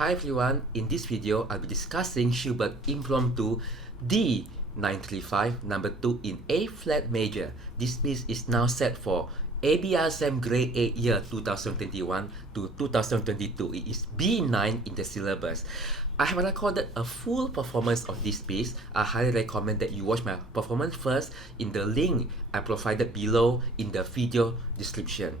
Hi everyone, in this video I'll be discussing Schubert Impromptu D935 number 2 in A flat major. This piece is now set for LRSM grade 8 year 2021 to 2022. It is B9 in the syllabus. I have recorded a full performance of this piece. I highly recommend that you watch my performance first in the link I provided below in the video description.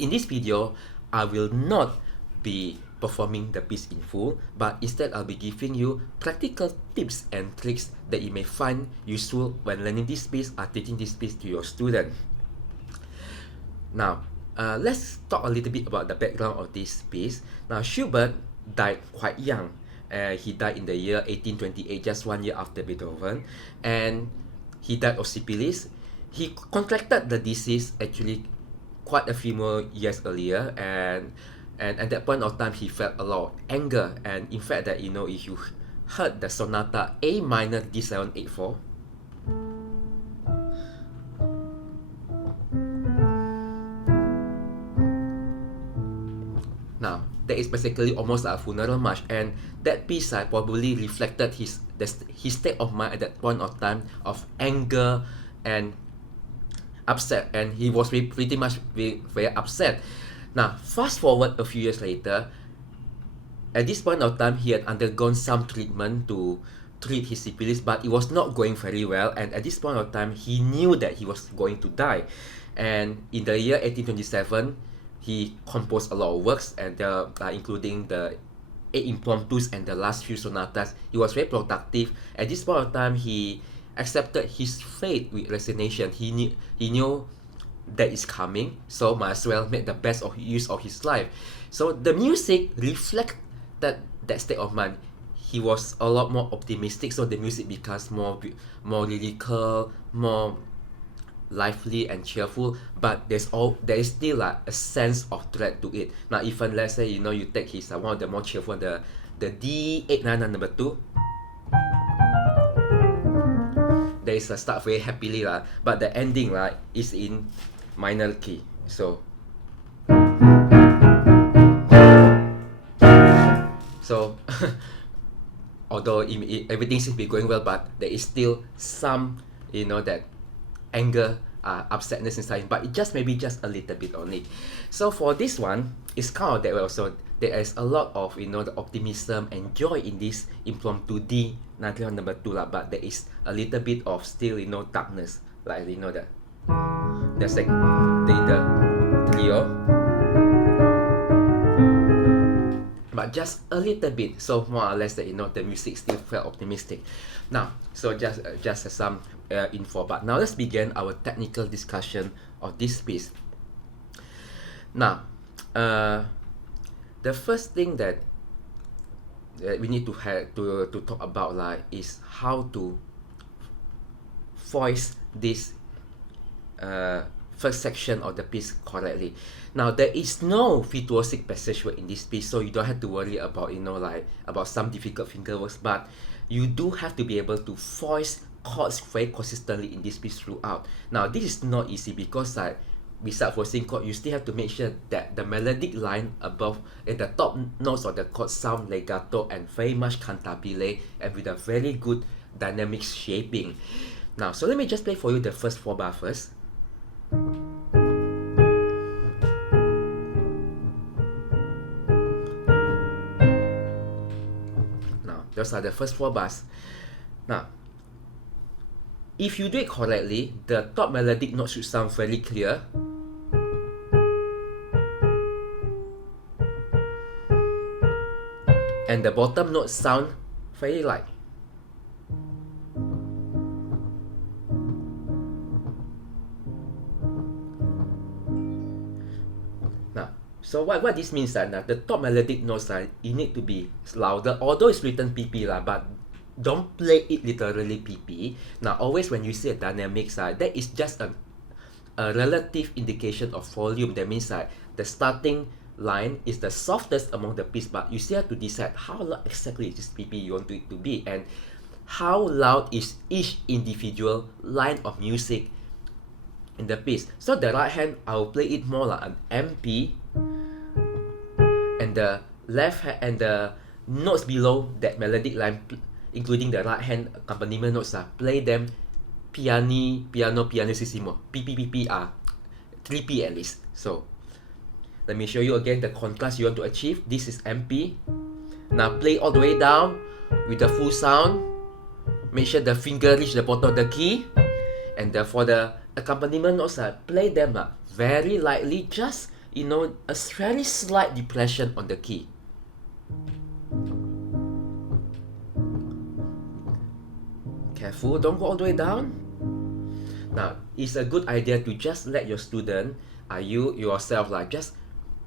In this video, I will not be performing the piece in full, but instead I'll be giving you practical tips and tricks that you may find useful when learning this piece or teaching this piece to your student. Now, let's talk a little bit about the background of this piece. Now, Schubert died quite young. He died in the year 1828, just 1 year after Beethoven, and he died of syphilis. He contracted the disease actually quite a few more years earlier, and at that point of time he felt a lot of anger. And in fact, that if you heard the sonata A minor D784, now that is basically almost like a funeral march, and that piece probably reflected his state of mind at that point of time of anger and upset, and he was pretty much very upset. Now, fast forward a few years later, at this point of time, he had undergone some treatment to treat his syphilis, but it was not going very well, and at this point of time, he knew that he was going to die. And in the year 1827, he composed a lot of works, and including the 8 Impromptus and the last few sonatas. He was very productive. At this point of time, he accepted his fate with resignation. He knew that is coming, so might as well make the best of use of his life. So the music reflected that state of mind. He was a lot more optimistic, so the music becomes more lyrical, more lively and cheerful, but there is still like a sense of dread to it. Now, even let's say you take his one of the more cheerful, the D899 number 2. There is a start very happily, but the ending is in minor key. So although everything seems to be going well, but there is still some that anger, upsetness inside, but it just maybe just a little bit only. So for this one, it's kind of that way also. There is a lot of the optimism and joy in this Impromptu D935 number 2, but there is a little bit of still darkness, like that. That's like the trio, but just a little bit. So more or less that the music still felt optimistic. Now, so just some info. But now let's begin our technical discussion of this piece. Now, the first thing that we need to talk about is how to voice this first section of the piece correctly. Now, there is no virtuosic passage in this piece, so you don't have to worry about about some difficult fingerworks, but you do have to be able to voice chords very consistently in this piece throughout. Now, this is not easy because besides voicing chord, you still have to make sure that the melodic line above at the top notes of the chord sound legato and very much cantabile, and with a very good dynamic shaping. Now, so let me just play for you the first 4 bars first. Now, those are the first 4 bars. Now, if you do it correctly, the top melodic note should sound very clear. And the bottom notes sound very light. Now, so what this means that the top melodic notes you need to be louder, although it's written PP but don't play it literally PP. Now, always when you see a dynamics, that is just a relative indication of volume. That means the starting line is the softest among the piece, but you still have to decide how loud exactly is this PP you want it to be, and how loud is each individual line of music in the piece. So the right hand, I will play it more like an MP, and the left hand and the notes below that melodic line, including the right hand accompaniment notes, play them pianissimo, P P P P 3P at least. So let me show you again the contrast you want to achieve. This is MP. Now play all the way down with the full sound. Make sure the finger reach the bottom of the key. And for the accompaniment notes, play them very lightly, just a very slight depression on the key. Careful, don't go all the way down. Now, it's a good idea to just let your student, you yourself, just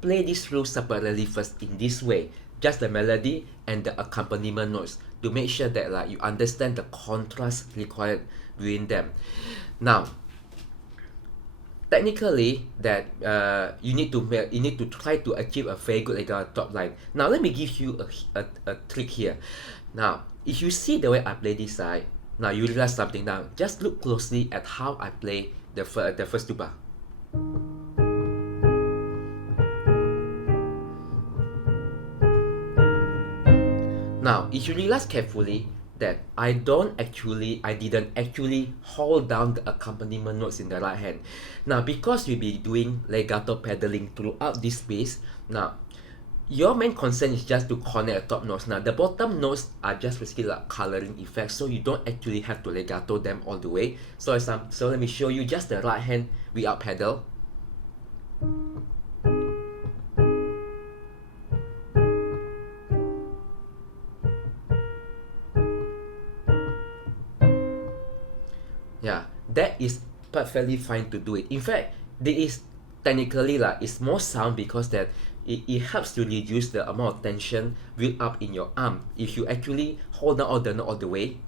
play this through separately first in this way. Just the melody and the accompaniment notes to make sure that you understand the contrast required between them. Now, technically, that you need to try to achieve a very good legato top line. Now, let me give you a trick here. Now, if you see the way I play this side, now you realize something. Now, just look closely at how I play the first two bar. Now, if you realize carefully that I didn't actually hold down the accompaniment notes in the right hand. Now, because you'll be doing legato pedaling throughout this piece, now, your main concern is just to connect the top notes. Now, the bottom notes are just basically like coloring effects, so you don't actually have to legato them all the way. So let me show you just the right hand without pedal. Yeah, that is perfectly fine to do it. In fact, there is technically it's more sound because that it helps to reduce the amount of tension built up in your arm if you actually hold down all the note all the way.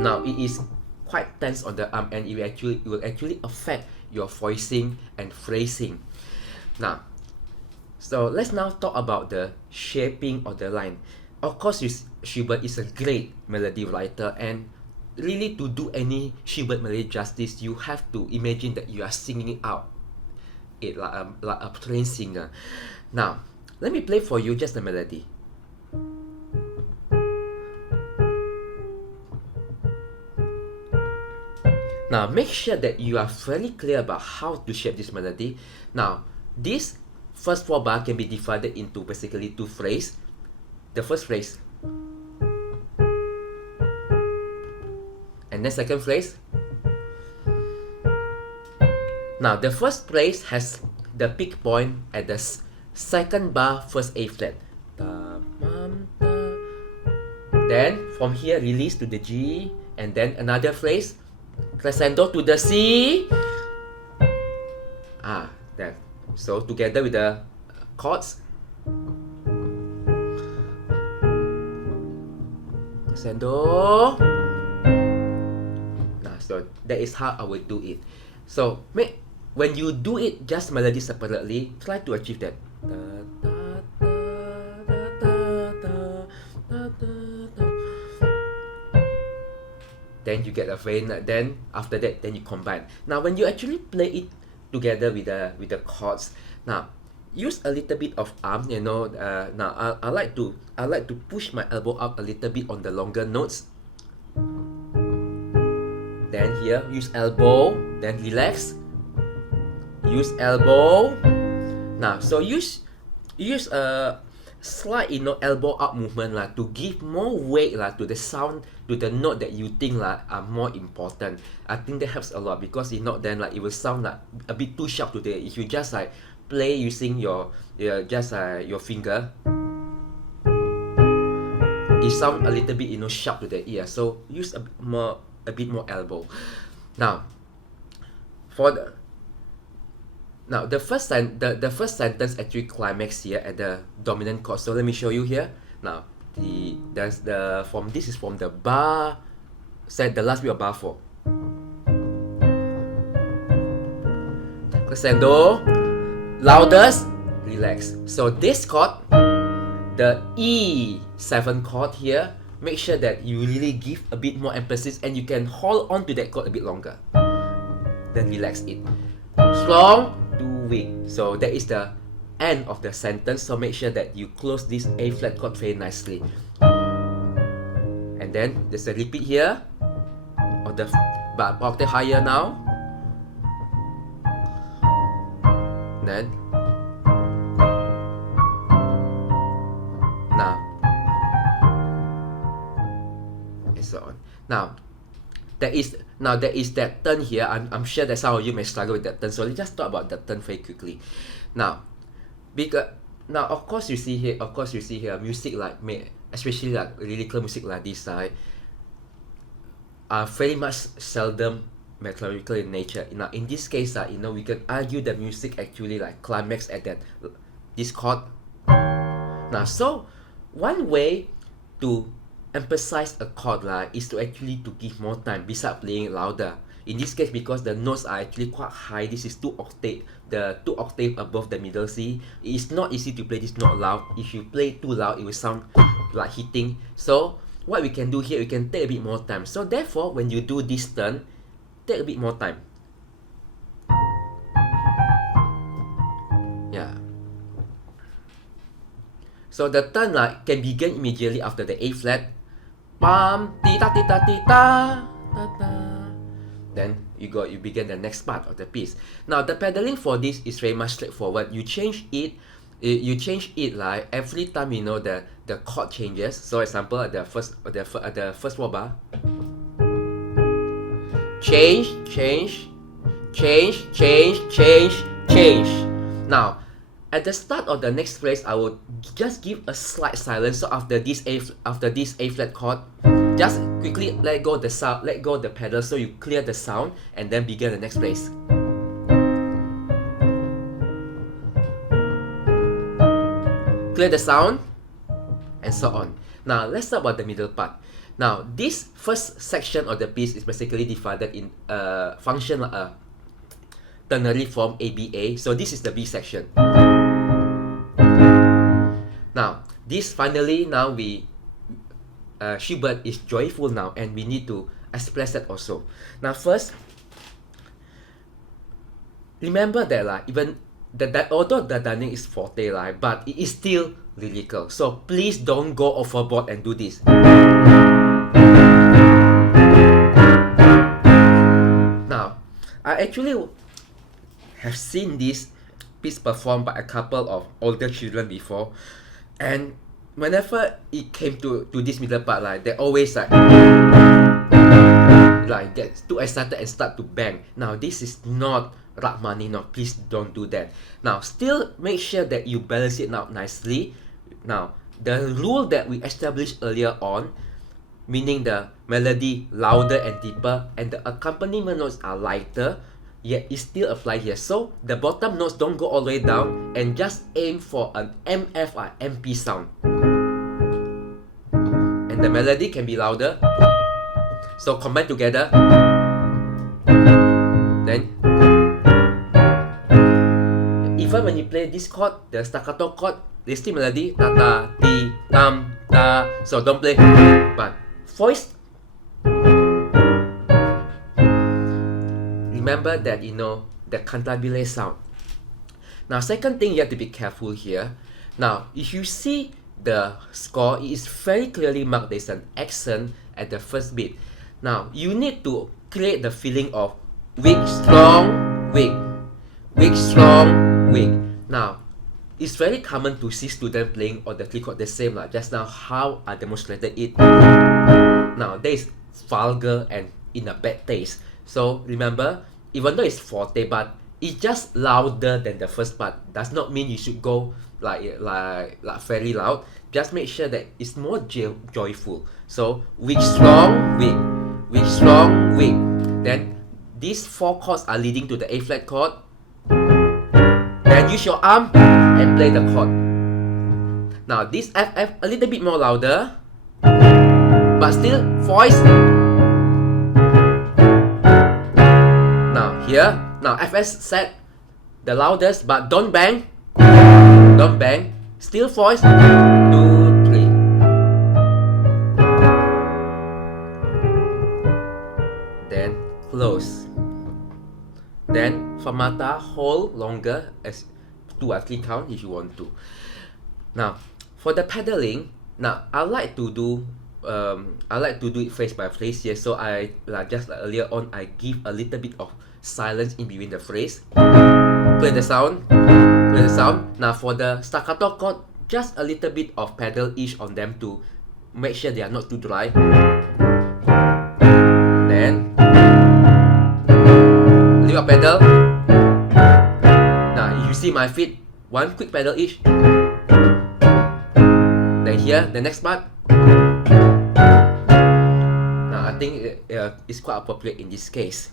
Now it is quite tense on the arm and it will actually affect your voicing and phrasing. Now, so let's now talk about the shaping of the line. Of course, Schubert is a great melody writer, and really to do any Schubert melody justice, you have to imagine that you are singing it out like a trained singer. Now, let me play for you just the melody. Now, make sure that you are very clear about how to shape this melody. Now, this first 4 bar can be divided into basically 2 phrases. The first phrase, and then second phrase. Now, the first phrase has the peak point at the second bar, first A flat. Then from here, release to the G, and then another phrase, crescendo to the C. That. So together with the chords. Crescendo. So that is how I would do it. So when you do it just melody separately, try to achieve that. Then you get a vein. Then after that, then you combine. Now when you actually play it together with the chords, now use a little bit of arm. Now I like to push my elbow up a little bit on the longer notes. Then here, use elbow, then relax. Use elbow. Now, so use a slight elbow up movement to give more weight to the sound, to the note that you think are more important. I think that helps a lot, because if not, then it will sound a bit too sharp today. If you just play using your finger, it sounds a little bit sharp to the ear. So use a bit more elbow. Now, the first sentence actually climax here at the dominant chord. So let me show you here. Now, this is from the bar, the last bit of bar 4. Crescendo, loudest, relax. So this chord, the E7 chord here, make sure that you really give a bit more emphasis and you can hold on to that chord a bit longer. Then relax it. Strong to weak. So that is the end of the sentence, so make sure that you close this A flat chord very nicely. And then there's a repeat here, but octave higher now. Then now and so on. Now there is that turn here. I'm sure that some of you may struggle with that turn, so let's just talk about that turn very quickly. Now, of course you see here, music like especially like lyrical music like this side, are very much seldom metaphorical in nature. Now in this case, we can argue that music actually like climax at this chord. Now, so one way to emphasize a chord is to actually to give more time besides playing it louder. In this case, because the notes are actually quite high, this is 2 octave, the 2 octave above the middle C. It is not easy to play this note loud. If you play too loud, it will sound like hitting. So what we can do here, we can take a bit more time. So therefore, when you do this turn, take a bit more time. Yeah. So the turn can begin immediately after the A flat. Pam, tita tita tita, ta ta. Then you begin the next part of the piece. Now the pedaling for this is very much straightforward. You change it like every time the chord changes. So example, the first wobble, change. Now at the start of the next phrase, I will just give a slight silence. So after this A flat chord, just quickly let go the sound, let go the pedal, so you clear the sound and then begin the next phrase. Clear the sound and so on. Now let's talk about the middle part. Now this first section of the piece is basically divided in function ternary form ABA. So this is the B section. Now this finally Schubert is joyful now, and we need to express that also. Now first, remember that even that although the dynamic is forte, but it is still lyrical. So please don't go overboard and do this. Now, I actually have seen this piece performed by a couple of older children before, and whenever it came to this middle part, they always get too excited and start to bang. Now this is not Rachmaninoff. Please don't do that. Now still make sure that you balance it out nicely. Now the rule that we established earlier on, meaning the melody louder and deeper and the accompaniment notes are lighter, yet it still applies here. So the bottom notes don't go all the way down, and just aim for an MF or MP sound. And the melody can be louder. So combine together. Then even when you play this chord, the staccato chord, the still melody ta ta ti tam ta. So don't play, but voice. Remember that the cantabile sound. Now second thing you have to be careful here. Now if you see the score, it is very clearly marked. There's an accent at the first beat. Now you need to create the feeling of weak, strong, weak, weak, strong, weak. Now it's very common to see students playing on the three chord the same, like just now how I demonstrated it. Now that is vulgar and in a bad taste. So remember, even though it's forte, but it's just louder than the first part, does not mean you should go like very loud. Just make sure that it's more joyful. So weak, strong, weak, weak, strong, weak. Then these 4 chords are leading to the A flat chord. Then use your arm and play the chord. Now this FF a little bit more louder, but still voice. Now here, now FS set the loudest, but don't bang. Don't bang. Still voice. 2, 3. Then close. Then fermata hold longer as 2 or 3 count if you want to. Now, for the pedaling, now I like to do it phrase by phrase here. So I just like earlier on, I give a little bit of silence in between the phrase. Play the sound. Now for the staccato chord, just a little bit of pedal each on them to make sure they are not too dry. Then leave a pedal. Now you see my feet, one quick pedal each. Then here, the next part. Now I think it's quite appropriate in this case.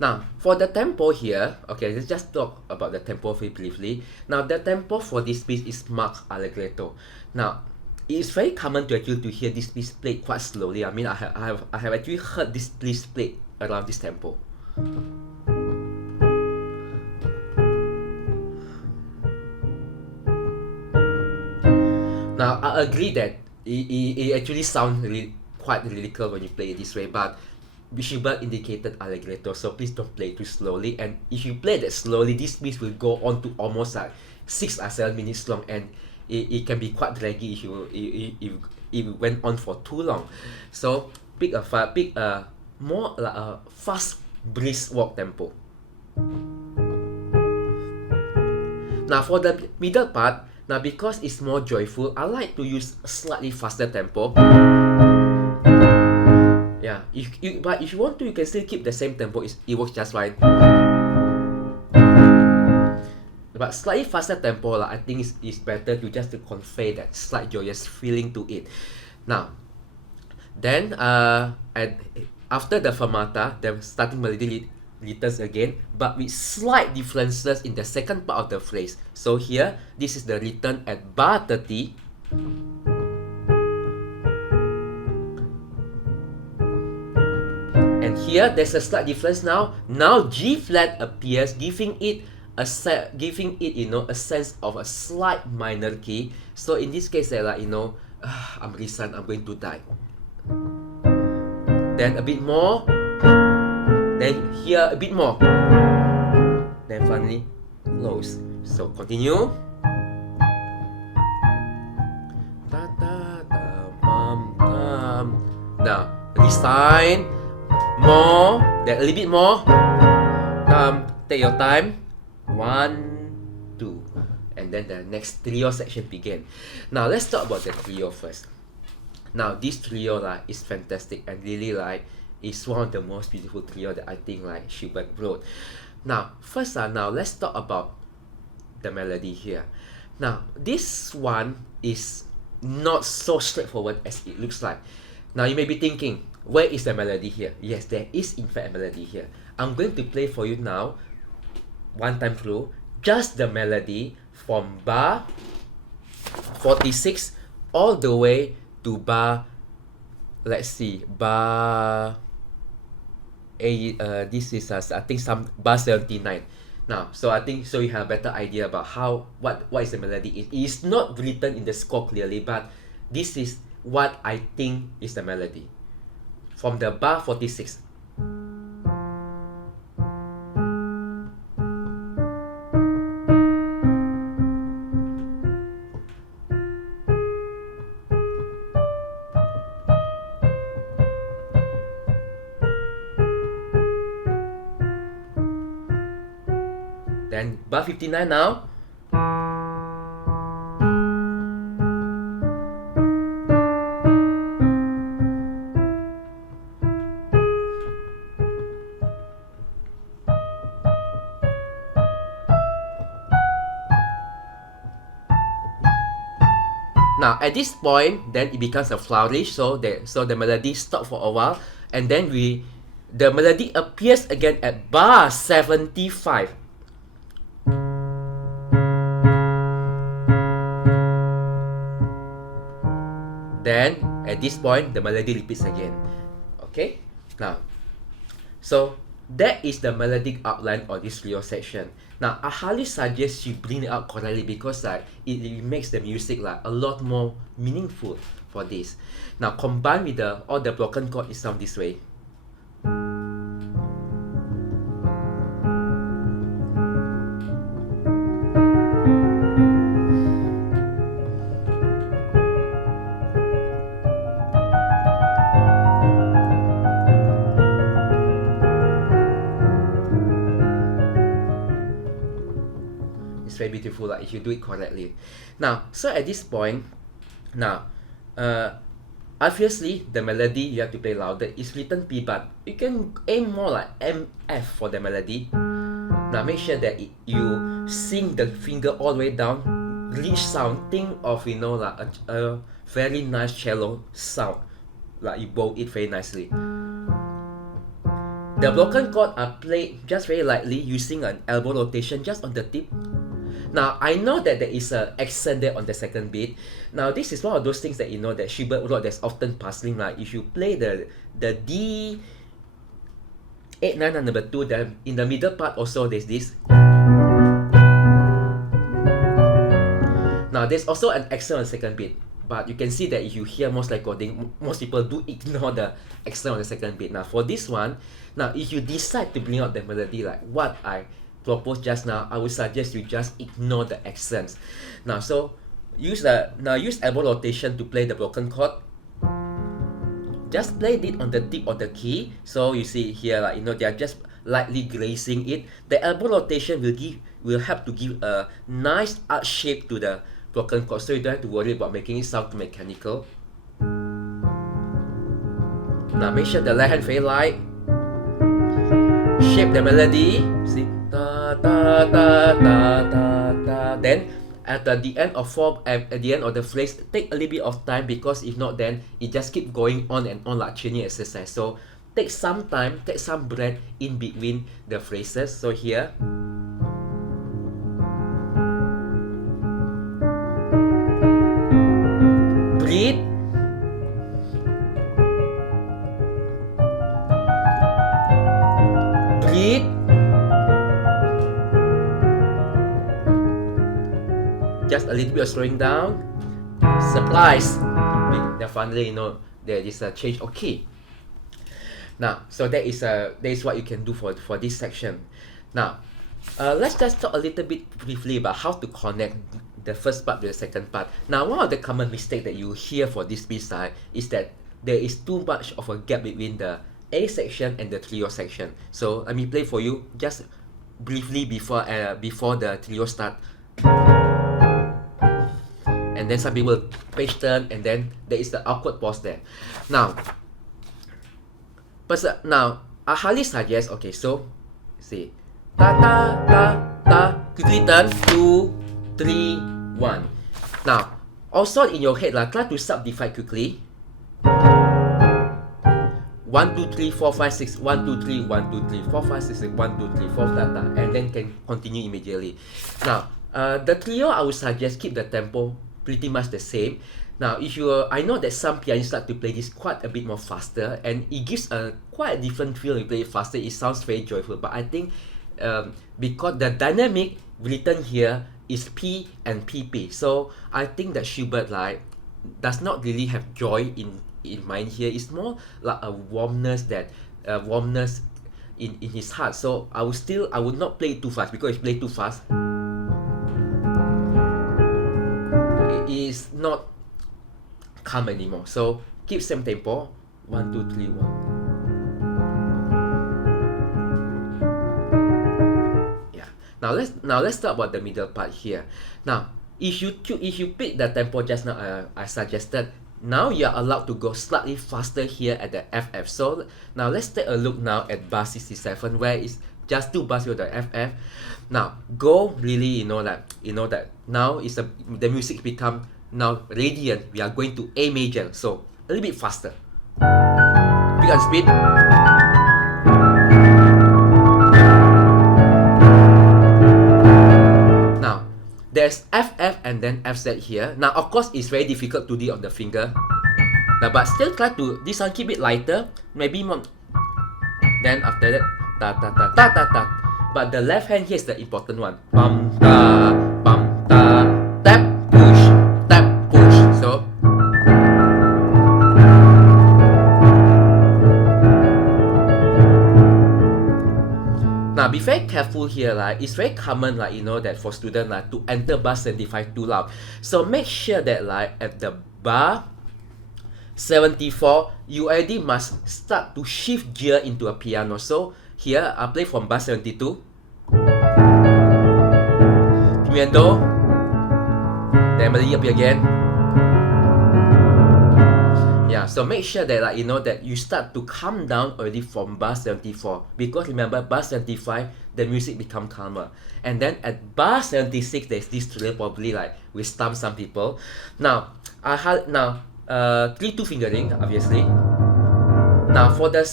Now, for the tempo here, okay, let's just talk about the tempo very briefly. Now, the tempo for this piece is marked allegretto. Now, it is very common to hear this piece played quite slowly. I mean, I have actually heard this piece played around this tempo. Now, I agree that it actually sounds really quite lyrical when you play it this way, but Schubert indicated allegretto, so please don't play too slowly. And if you play that slowly, this piece will go on to almost like 6 or 7 minutes long, and it can be quite draggy if it went on for too long. So pick a more like a fast brisk walk tempo. Now for the middle part, now because it's more joyful, I like to use a slightly faster tempo. Yeah, but if you want to, you can still keep the same tempo. It works just fine. But slightly faster tempo, I think is better to just to convey that slight joyous feeling to it. Now, then after the fermata, the starting melody returns again, but with slight differences in the second part of the phrase. So here, this is the return at bar 30. And here, there's a slight difference now. Now G flat appears, giving it a sense of a slight minor key. So in this case, I'm resigned, I'm going to die. Then a bit more. Then here a bit more. Then finally close. So continue. Now resign. More, then a little bit more. Take your time. 1, 2, and then the next trio section begin. Now let's talk about the trio first. Now this trio is fantastic and really is one of the most beautiful trio that I think Schubert wrote. Now first now let's talk about the melody here. Now this one is not so straightforward as it looks like. Now you may be thinking, where is the melody here? Yes, there is in fact a melody here. I'm going to play for you now, one time through, just the melody from bar 46 all the way to bar, let's see, bar this is I think some bar 79. Now, so I think you have a better idea about what is the melody. It is not written in the score clearly, but this is what I think is the melody from the bar 46. Then bar 59 now. Now at this point, then it becomes a flourish, so the melody stops for a while, and then the melody appears again at bar 75. Then at this point, the melody repeats again. Okay, now, so that is the melodic outline of this trio section. Now, I highly suggest you bring it out correctly because it makes the music a lot more meaningful for this. Now, combined with all the broken chord, it sounds this way. very beautiful if you do it correctly. Now, so at this point, now, obviously the melody you have to play louder is written P, but you can aim more like MF for the melody. Now make sure that you sing the finger all the way down, rich sound. Think of like a very nice cello sound, like you bow it very nicely. The broken chord are played just very lightly using an elbow rotation just on the tip. Now, I know that there is an accent there on the second beat. Now, this is one of those things that that Schubert wrote that's often puzzling. Like, if you play the D935 number 2, then in the middle part also there's this. Now, there's also an accent on the second beat. But you can see that if you hear most recording, most people do ignore the accent on the second beat. Now, for this one, now if you decide to bring out the melody like what I proposed just now, I would suggest you just ignore the accents. Now, so use elbow rotation to play the broken chord. Just play it on the tip of the key. So you see here, they are just lightly grazing it. The elbow rotation will help to give a nice arch shape to the broken chord, so you don't have to worry about making it sound too mechanical. Now make sure the left hand very light. Shape the melody. See, ta ta ta ta ta ta. Then at the end of the phrase, take a little bit of time, because if not, then it just keep going on and on like training exercise. So take some time, take some breath in between the phrases. So here. Breathe. Breathe. Just a little bit of slowing down. Surprise. Then finally, there is a change of key. Now, so that is what you can do for this section. Now, let's just talk a little bit briefly about how to connect the first part to the second part. Now, one of the common mistakes that you hear for this B-side is that there is too much of a gap between the A section and the trio section. So let me play for you just briefly before the trio start. And then some people page turn, and then there is the awkward pause there. Now, I highly suggest, okay, so see, ta ta ta ta, quickly turn, 2, 3, 1. Now, also in your head, try to subdivide quickly. 1, 2, 3, 4, 5, 6, 1, 2, 3, 1, 2, 3, 4, 5, 6, 1, 2, 3, 4, and then can continue immediately. Now, the trio, I would suggest keep the tempo pretty much the same. Now, I know that some pianists like to play this quite a bit more faster, and it gives a quite different feel when you play it faster. It sounds very joyful, but I think because the dynamic written here is P and PP, so I think that Schubert does not really have joy in mind here. It's more like a warmness in his heart. So I would not play it too fast, because if you play too fast, it is not calm anymore. So keep same tempo. 1, 2, 3, 1. Yeah. Now let's talk about the middle part here. Now, if you pick the tempo just now I suggested, now you are allowed to go slightly faster here at the FF. So now let's take a look now at bar 67, where it's just 2 bars with the FF. Now go really, that now the music become now radiant. We are going to A major, so a little bit faster. Big on speed. Now there's FF and then FZ here. Now of course it's very difficult to do on the finger. Now but still try to this one, keep it lighter, maybe more. Then after that, ta ta ta ta ta ta. But the left hand here is the important one. Bum ta tap push, tap push. So now be very careful here, it's very common, that for students to enter bar 75 too loud. So make sure that at the bar 74, you already must start to shift gear into a piano. So here I play from bar 72. diminuendo, then melody up again. Yeah, so make sure that that you start to calm down already from bar 74, because remember bar 75 the music become calmer, and then at bar 76 there's this trill probably will stump some people. Now 3/2 fingering obviously. Now for the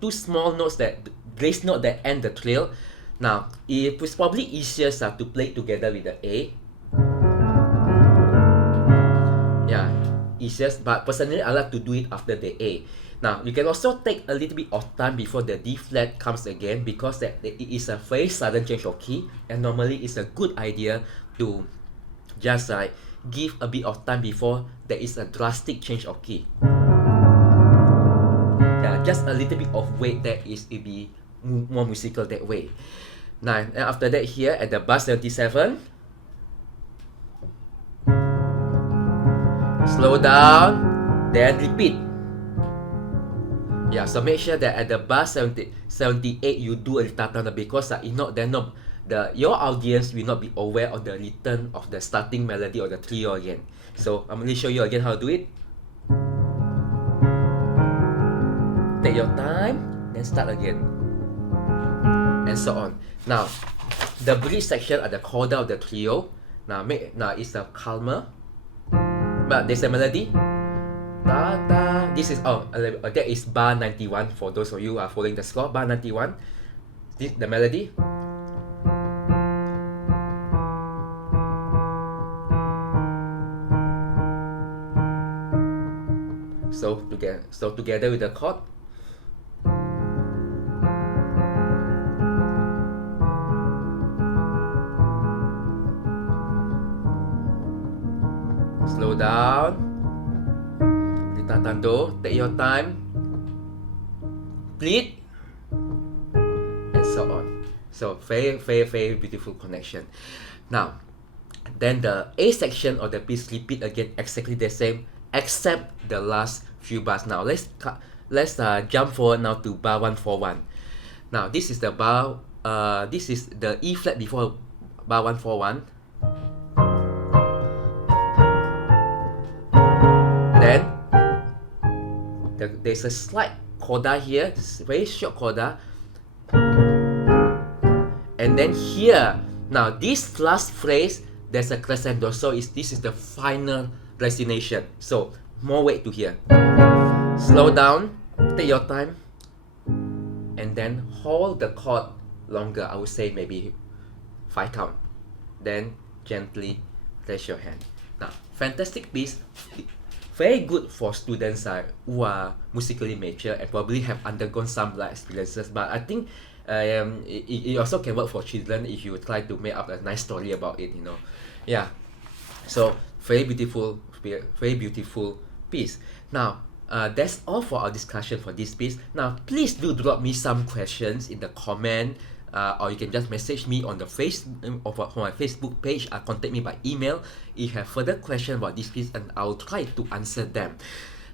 two small notes, that grace note that end the trill, now it was probably easier to play together with the A. Yeah, easiest, but personally I like to do it after the A. Now you can also take a little bit of time before the D flat comes again, because it is a very sudden change of key, and normally it's a good idea to just give a bit of time before there is a drastic change of key. Yeah, just a little bit of wait, that is it be more musical that way. Now, and after that here at the bar 77, slow down, then repeat. Yeah, so make sure that at the bar 78 you do a little, because if not, then your audience will not be aware of the return of the starting melody or the trio again. So I'm going to show you again how to do it. Take your time, then start again, and so on. Now, the bridge section at the coda of the trio. Now it's a calmer, but there's a melody. Da, da. This is that is bar 91 for those of you who are following the score. Bar 91. This the melody. So together with the chord. Slow down. Ditando, take your time. Plead. And so on. So very, very, very beautiful connection. Now, then the A section of the piece repeat again exactly the same, except the last few bars. Now let's jump forward now to bar 141. Now this is the bar. This is the E flat before bar 141. Then there's a slight coda here, very short coda, and then here. Now this last phrase, there's a crescendo, so this is the final destination. So more weight to here. Slow down, take your time, and then hold the chord longer. I would say maybe 5 count. Then gently raise your hand. Now, fantastic piece. Very good for students who are musically mature and probably have undergone some life experiences. But I think it also can work for children if you try to make up a nice story about it. Yeah. So very beautiful piece. Now, that's all for our discussion for this piece. Now, please do drop me some questions in the comment, or you can just message me on the my Facebook page, or contact me by email if you have further questions about this piece, and I'll try to answer them.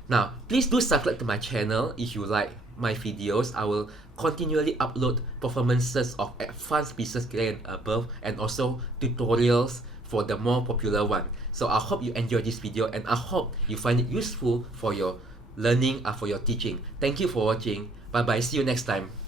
Now, please do subscribe to my channel if you like my videos. I will continually upload performances of advanced pieces grade and above, and also tutorials for the more popular one. So I hope you enjoy this video, and I hope you find it useful for your learning or for your teaching. Thank you for watching. Bye bye. See you next time.